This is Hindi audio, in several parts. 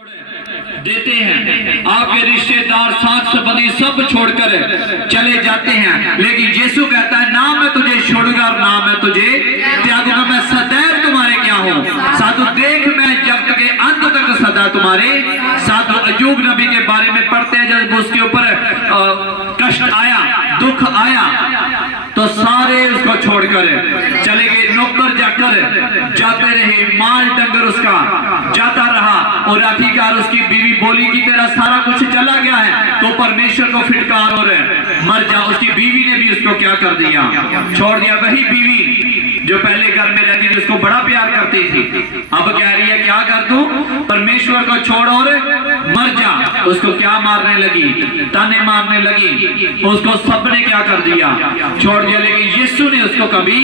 देते हैं, आपके रिश्तेदार साथ संबंधी सब छोड़कर चले जाते हैं, लेकिन यीशु कहता है ना मैं तुझे छोड़ूंगा और ना मैं तुझे त्यागूंगा, मैं सदैव तुम्हारे क्या हूँ साधु। देख मैं जगत के अंत तक सदा तुम्हारे साधु। अय्यूब नबी के बारे में पढ़ते हैं, जब उसके ऊपर कष्ट आया, दुख आया, तो सारे उसको छोड़कर चले गए, नौकर जाकर जाते रहे, माल डंगर उसका जाता रहा, और आखिरकार उसकी बीवी बोली की तेरा सारा कुछ चला गया है तो परमेश्वर को फिटकार और मर जा। उसकी बीवी ने भी उसको क्या कर दिया, छोड़ दिया। वही बीवी जो पहले घर में रहती थी, उसको बड़ा प्यार करती थी, अब कह रही है क्या कर तू, परमेश्वर को छोड़ और मर जा। उसको क्या मारने लगी, ताने मारने लगी, उसको सबने क्या कर दिया, छोड़ दिया। लेकिन यीशु ने उसको कभी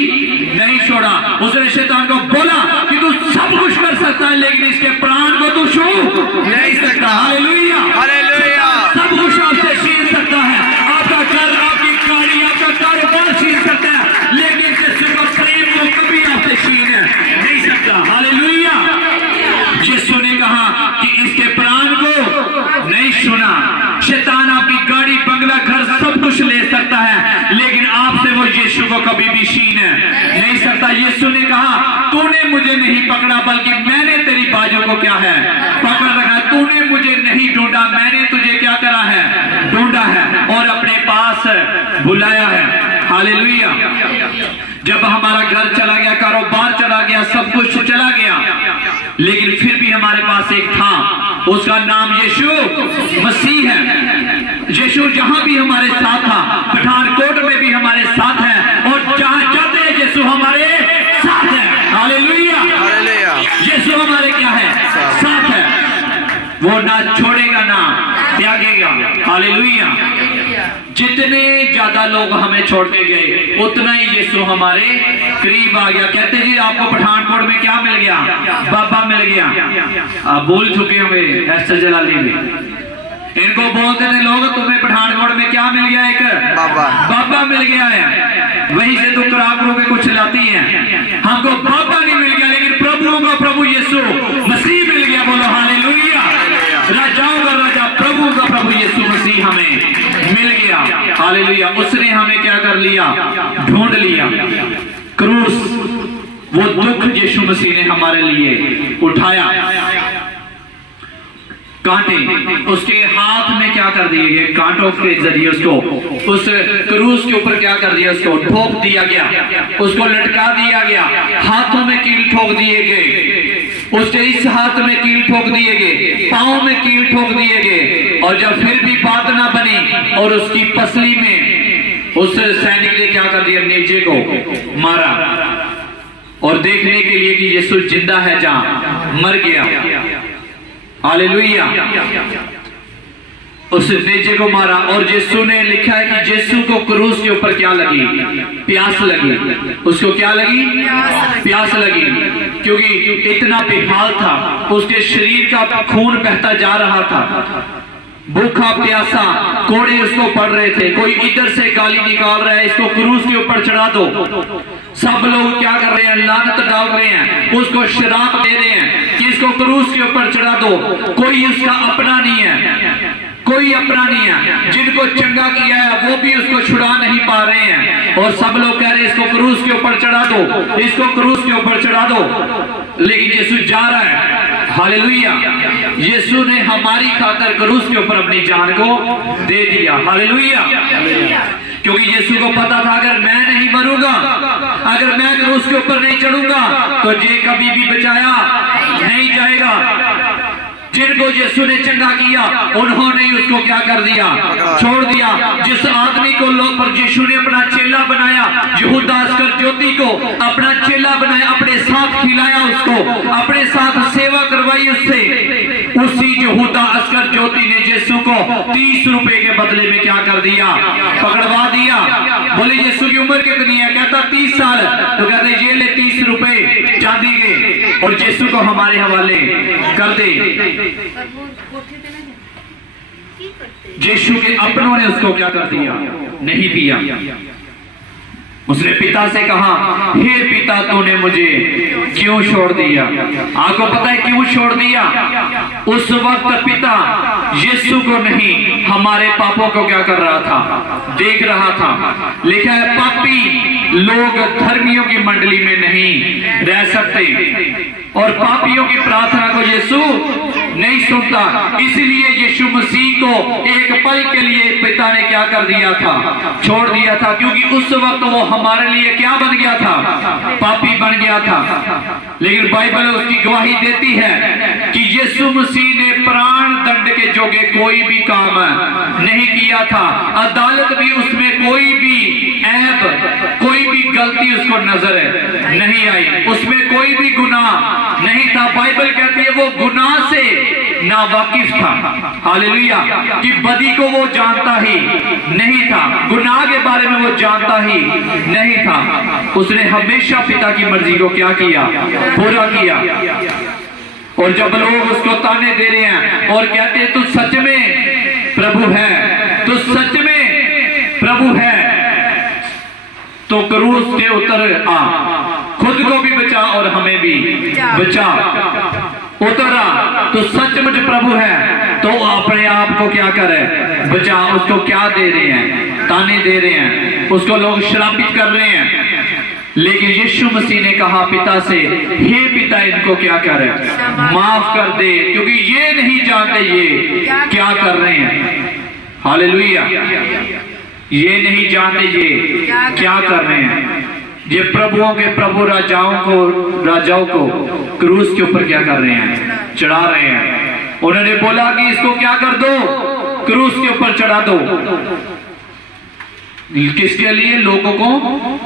नहीं छोड़ा। उसने शैतान को बोला कि तू सब कुछ कर सकता है, लेकिन इसके प्राण को तू छू नहीं सकता। Hallelujah, hallelujah. सब कुछ आपसे छीन सकता है, आपका घर, आपकी गाड़ी, आपका कारोबार छीन सकता है, लेकिन यीशु का प्रेम को कभी आपसे छीन नहीं सकता। हालेलुया। यीशु ने कहा कि इसके प्राण को नहीं छूना। शैतान आपकी गाड़ी, बंगला, घर सब कुछ ले सकता है, लेकिन आपसे वो यीशु को कभी भी छीन नहीं सकता। यीशु ने कहा तूने मुझे नहीं पकड़ा, बल्कि मैंने तेरी बाजू को क्या है, पकड़ रखा। तूने मुझे नहीं ढूंढा, मैंने तुझे क्या करा है, ढूंढा है और अपने पास बुलाया है। हालेलुया। जब हमारा घर चला गया, कारोबार चला गया, सब कुछ चला गया, लेकिन फिर भी हमारे पास एक था, उसका नाम यीशु मसीह है। यीशु जहां भी हमारे साथ था, पठानकोट में भी हमारे साथ है, और जहां जाते हैं यीशु हमारे साथ है। हालेलुया, यीशु हमारे क्या है, साथ है। वो ना छोड़ेगा ना त्यागेगा। हालेलुया। जितने ज्यादा लोग हमें छोड़ के गए, उतना ही यीशु हमारे करीब आ गया। कहते जी आपको पठानकोट में क्या मिल गया, बाबा मिल गया। आप भूल चुके होंगे एस्टर जलाली में, इनको बोलते थे लोग तुम्हें पठानकोट में क्या मिल गया, एक बाबा मिल गया है। वहीं से तुम कराकरों के कुछ लाती हैं, हमको बाबा नहीं मिल गया, लेकिन प्रभुओं का प्रभु यीशु मसीह मिल गया। बोलो हालेलुया। राजाओं का राजा, प्रभु का प्रभु यीशु मसीह हमें मिल गया। हालेलुया। उसने हमें क्या कर लिया, ढूंढ लिया। क्रूस, वो दुख यीशु मसीह ने हमारे लिए उठाया। कांटे उसके हाथ में क्या कर दिए गए, कांटों के जरिए उसको उस क्रूस के ऊपर क्या कर दिया, उसको ठोक दिया गया, उसको लटका दिया गया, हाथों में कील ठोक दिए गए, उसके इस हाथ में कील ठोक दिए गए, पांव में कील ठोक दिए गए, और जब फिर भी बात ना बनी और उसकी पसली में उस सैनिक ने क्या कर दिया, नेजे को मारा, और देखने के लिए कि यीशु जिंदा है जहां मर गया। हालेलुया। उस नेजे को मारा, और यीशु ने लिखा है कि यीशु को क्रूस के ऊपर क्या लगी, प्यास लगी। उसको क्या लगी, प्यास लगी, क्योंकि इतना बेहाल था, उसके शरीर का खून बहता जा रहा था, भूखा प्यासा, कोड़े उसको पड़ रहे थे, कोई इधर से गाली निकाल रहा है इसको क्रूस के ऊपर चढ़ा दो। सब लोग क्या कर रहे हैं, लानत डाल रहे हैं, उसको शराब दे रहे हैं कि इसको क्रूस के ऊपर चढ़ा दो। कोई उसका अपना नहीं है, कोई अपना नहीं है। जिनको चंगा किया है वो भी उसको छुड़ा नहीं पा रहे हैं, और सब लोग कह रहे हैं इसको क्रूस के ऊपर चढ़ा दो, इसको क्रूस के ऊपर चढ़ा दो। लेकिन यीशु जा रहा है। हालेलुया। यीशु ने हमारी खातिर क्रूस के ऊपर अपनी जान को दे दिया। हालेलुया। क्योंकि यीशु को पता था अगर मैं नहीं मरूंगा, अगर मैं क्रूस के ऊपर नहीं चढ़ूंगा, तो ये कभी भी बचाया नहीं जाएगा। जिनको यीशु ने चंगा किया उन्होंने उसको क्या कर दिया, छोड़ दिया। जिस आदमी को लोग पर यीशु ने अपना चेला बनाया, यहूदा इस्करियोती को अपना चेला बनाया, अपने साथ खिलाया, उसको अपने साथ सेवा करवाई उससे, उसी यहूदा इस्करियोती ने यीशु को 30 रुपए के बदले में क्या कर दिया, पकड़वा दिया। बोले यीशु की उम्र कितनी है, कहता 30 साल। तो कहते ये ले 30 रुपए चांदी के, और यीशु को हमारे हवाले कर दे। यीशु के अपनों ने उसको क्या कर दिया, नहीं पिया। उसने पिता से कहा, हे पिता, तूने मुझे क्यों छोड़ दिया? आपको पता है क्यों छोड़ दिया? उस वक्त पिता यीशु को नहीं, हमारे पापों को क्या कर रहा था? देख रहा था। लिखा है, पापी लोग धर्मियों की मंडली में नहीं रह सकते और पापियों की प्रार्थना को यीशु नहीं सुनता। इसलिए यीशु मसीह को एक पल के लिए पिता ने क्या कर दिया था? छोड़ दिया था, क्योंकि उस वक्त वो हमारे लिए क्या बन गया था? पापी बन गया था। लेकिन बाइबल उसकी गवाही देती है कि यीशु मसीह ने प्राण दंड के जोगे कोई भी काम नहीं किया था। अदालत भी उसमें कोई भी ऐब, कोई भी गलती उसको नजर नहीं आई, उसमें कोई भी गुनाह नहीं था। बाइबल कहती है वो गुनाह से ना वाकिफ था। हालेलुया। कि बदी को वो जानता ही नहीं था, गुनाह के बारे में वो जानता ही नहीं था। उसने हमेशा पिता की मर्जी को क्या किया? पूरा किया। और जब लोग उसको ताने दे रहे हैं और कहते हैं तू सच में प्रभु है, तू सच में प्रभु है, तो क्रूस से उतर आ, खुद को भी बचा और हमें भी बचा। उतरा तो सचमुच प्रभु है, तो अपने आप को क्या करे? बचा। उसको क्या दे रहे हैं? ताने दे रहे हैं, उसको लोग श्रापित कर रहे हैं। लेकिन यीशु मसीह ने कहा पिता से, हे पिता, इनको क्या करे? माफ कर दे, क्योंकि ये नहीं जानते ये क्या कर रहे हैं। हालेलुया। ये नहीं जानते ये क्या कर रहे हैं। ये प्रभुओं के प्रभु राजाओं को क्रूस के ऊपर क्या कर रहे हैं? चढ़ा रहे हैं। उन्होंने बोला कि इसको क्या कर दो? क्रूस के ऊपर चढ़ा दो। किसके लिए? लोगों को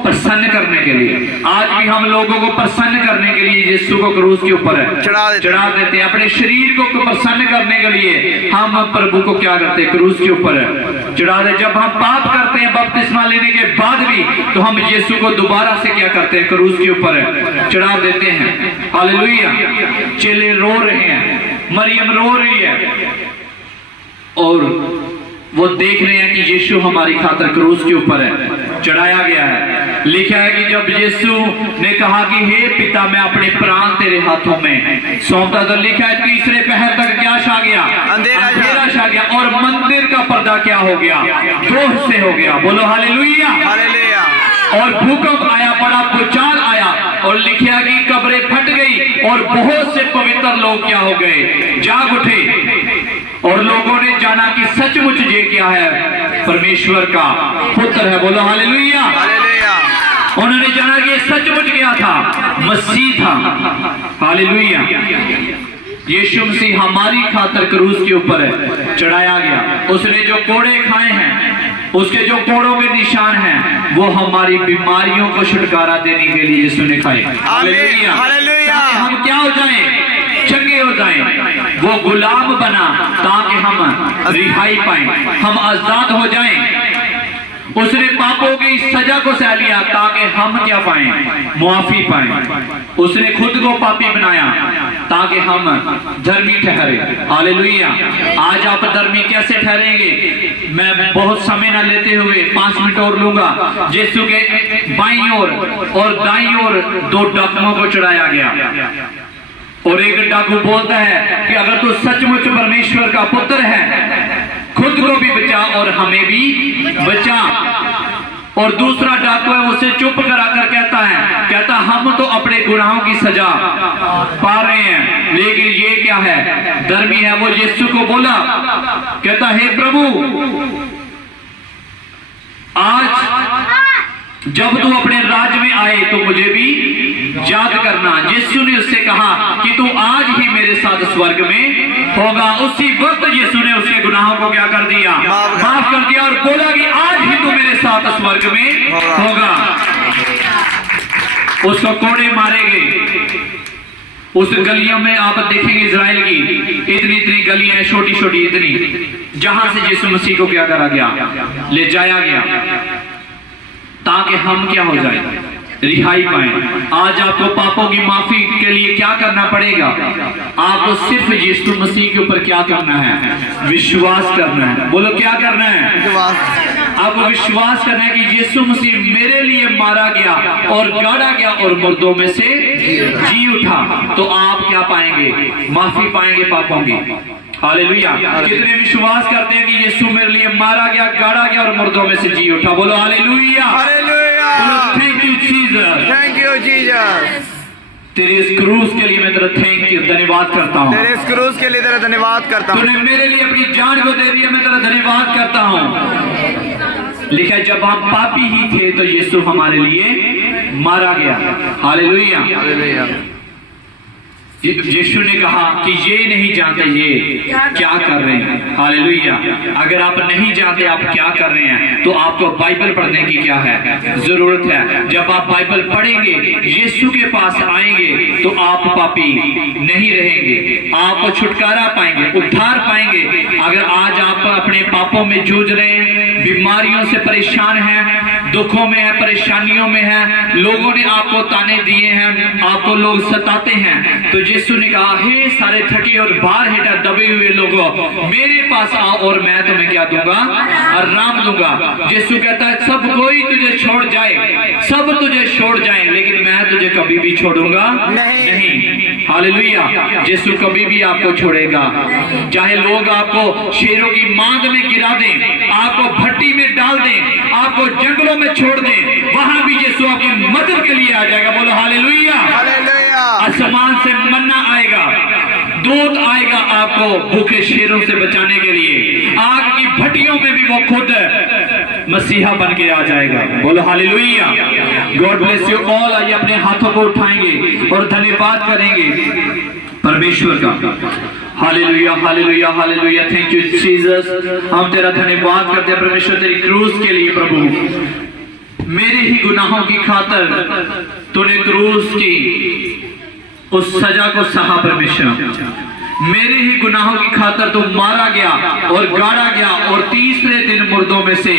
प्रसन्न करने के लिए। आज भी हम लोगों को प्रसन्न करने के लिए यीशु को क्रूस के ऊपर चढ़ा देते हैं। अपने शरीर को प्रसन्न करने के लिए हम प्रभु को क्या करते हैं? क्रूस के ऊपर चढ़ा दे। जब हम पाप करते हैं बपतिस्मा लेने के बाद भी, तो हम यीशु को दोबारा से क्या करते हैं? क्रूस के ऊपर चढ़ा देते हैं। हालेलुया। चेले रो रहे हैं, मरियम रो रही है और वो देख रहे हैं कि यीशु हमारी खातिर क्रूस के ऊपर है, चढ़ाया गया है। लिखा है कि जब यीशु ने कहा कि हे पिता, मैं अपने प्राण तेरे हाथों में सौंपता, तो लिखा है तीसरे पहर तक क्या छा गया? अंधेरा छा गया और मंदिर का पर्दा क्या हो गया? दोष से हो गया। बोलो हालेलुया। हालेलुया। और भूकंप आया, बड़ा भूचाल आया और लिखा कि कब्रें फट गई और बहुत से पवित्र लोग क्या हो गए? जाग उठे और लोगों ने जाना कि सचमुच ये क्या है? परमेश्वर का पुत्र है। बोलो हालेलुया। उन्होंने जाना कि सचमुच क्या था? मसीह था। हालेलुया। यीशु मसीह हमारी खातिर क्रूस के ऊपर चढ़ाया गया। उसने जो कोड़े खाए हैं, उसके जो कोड़ों के निशान हैं, वो हमारी बीमारियों को छुटकारा देने के लिए यीशु ने खाए। हालेलुया। हम क्या हो जाएं? चंगे हो जाएं। वो गुलाम बना ताकि हम रिहाई पाएं, हम आजाद हो जाएं। उसने पापों की सजा को सह लिया ताकि हम क्या पाएं? मुआफी पाएं। उसने खुद को पापी बनाया ताकि हम धर्मी ठहरे। हालेलुया। आज आप धर्मी कैसे ठहरेंगे? मैं बहुत समय न लेते हुए 5 मिनट और लूंगा। यीशु के बाईं ओर और दाईं ओर 2 डाकुओं को चढ़ाया गया और एक डाकू बोलता है कि अगर तू सचमुच परमेश्वर का पुत्र है, खुद को भी बचा और हमें भी बचा। और दूसरा डाकू है, उसे चुप कराकर कहता हम तो अपने गुनाहों की सजा पा रहे हैं, लेकिन ये क्या है? धर्मी है। वो यीशु को बोला, कहता हे प्रभु, आज जब तू अपने राज्य में आए तो मुझे भी याद करना। यीशु ने उससे कहा कि तू आज ही मेरे साथ स्वर्ग में होगा। उसी वक्त यीशु ने उसके गुनाहों को क्या कर दिया? माफ कर दिया और बोला कि आज ही तू मेरे साथ स्वर्ग में होगा। उसको कोड़े मारे गए। उस गलियों में आप देखेंगे इजराइल की इतनी इतनी गलियां हैं, छोटी छोटी इतनी, जहां से यीशु मसीह को क्या करा गया? ले जाया गया ताकि हम क्या हो जाए? रिहाई पाएं। आज आपको पापों की माफी के लिए क्या करना पड़ेगा? आपको सिर्फ यीशु मसीह के ऊपर क्या करना है? विश्वास करना है। बोलो क्या करना है? आपको विश्वास करना है कि यीशु मसीह मेरे लिए मारा गया और गाड़ा गया और मुर्दों में से जी उठा, तो आप क्या पाएंगे? माफी पाएंगे पापों की। हालेलुया। कितने विश्वास करते हैं कि यीशु मेरे लिए मारा गया, गाड़ा गया और मुर्दों में से जी उठा? बोलो hallelujah. Thank you Jesus, thank you Jesus. तेरे इस क्रूस के लिए मैं तेरा थैंक यू, धन्यवाद करता हूँ। तेरे इस क्रूस के लिए तेरा धन्यवाद करता हूँ। तूने मेरे लिए अपनी जान को दे दिया, मैं तेरा धन्यवाद करता हूँ। लिखा है जब हम पापी ही थे तो यीशु हमारे लिए मारा गया। हालेलुया। हालेलुया। यीशु ने कहा कि ये नहीं जानते ये क्या कर रहे हैं। हालेलुया। अगर आप नहीं जानते आप क्या कर रहे हैं तो आपको बाइबल पढ़ने की क्या है? जरूरत है। जब आप बाइबल पढ़ेंगे, यीशु के पास आएंगे, तो आप पापी नहीं रहेंगे, आप छुटकारा पाएंगे, उद्धार पाएंगे। अगर आज आप अपने पापों में जूझ रहे हैं, बीमारियों से परेशान हैं, दुखों में है, परेशानियों में है, लोगों ने आपको ताने दिए हैं, आपको लोग सताते हैं, तो यीशु ने कहा हे सारे थके और भार हेठा दबे हुए लोगों, मेरे पास आओ और मैं तुम्हें क्या दूंगा? आराम दूंगा। यीशु कहता है सब कोई तुझे छोड़ जाए, सब तुझे छोड़ जाए, लेकिन मैं तुझे कभी भी छोड़ूंगा नहीं। हालेलुया। यीशु कभी भी आपको छोड़ेगा। चाहे लोग आपको शेरों की मांद में गिरा दें, आपको भट्टी में डाल दें, आपको जंगलों में छोड़ दें, वहां भी यीशु आपकी मदद के लिए आ जाएगा। बोलो हालेलुया। आसमान से मन्ना आएगा, दूध आएगा आपको भूखे शेरों से बचाने के लिए, आग की भट्टियों में भी वो खुद मसीहा बन के आ जाएगा। बोलो hallelujah. God bless you all. आइए अपने हाथों को उठाएंगे और धन्यवाद करेंगे परमेश्वर का। Hallelujah, hallelujah, hallelujah. Thank you Jesus. हम तेरा धन्यवाद करते हैं परमेश्वर तेरी क्रूस के लिए। प्रभु मेरे ही गुनाहों की खातर तूने क्रूस की उस सजा को सहा। परमेश्वर मेरे ही गुनाहों की खातर तो मारा गया और गाड़ा गया और तीसरे दिन मुर्दों में से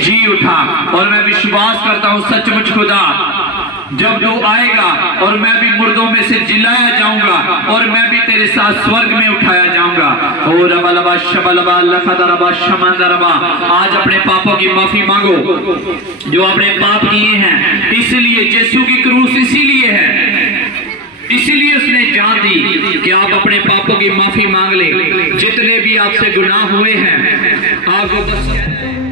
जी उठा। और मैं विश्वास करता हूं सचमुच खुदा जब तू आएगा और मैं भी मुर्दों में से जिलाया जाऊंगा और मैं भी तेरे साथ स्वर्ग में उठाया जाऊंगा। ओ रबा शबलबा लखदरबा शमंदरबा। आज अपने पापों की माफी मांगो जो आपने पाप किए हैं। इसलिए यीशु की क्रूस इसीलिए है, इसीलिए उसने जान दी कि आप अपने पापों की माफी मांग ले। जितने भी आपसे गुनाह हुए हैं आपको बस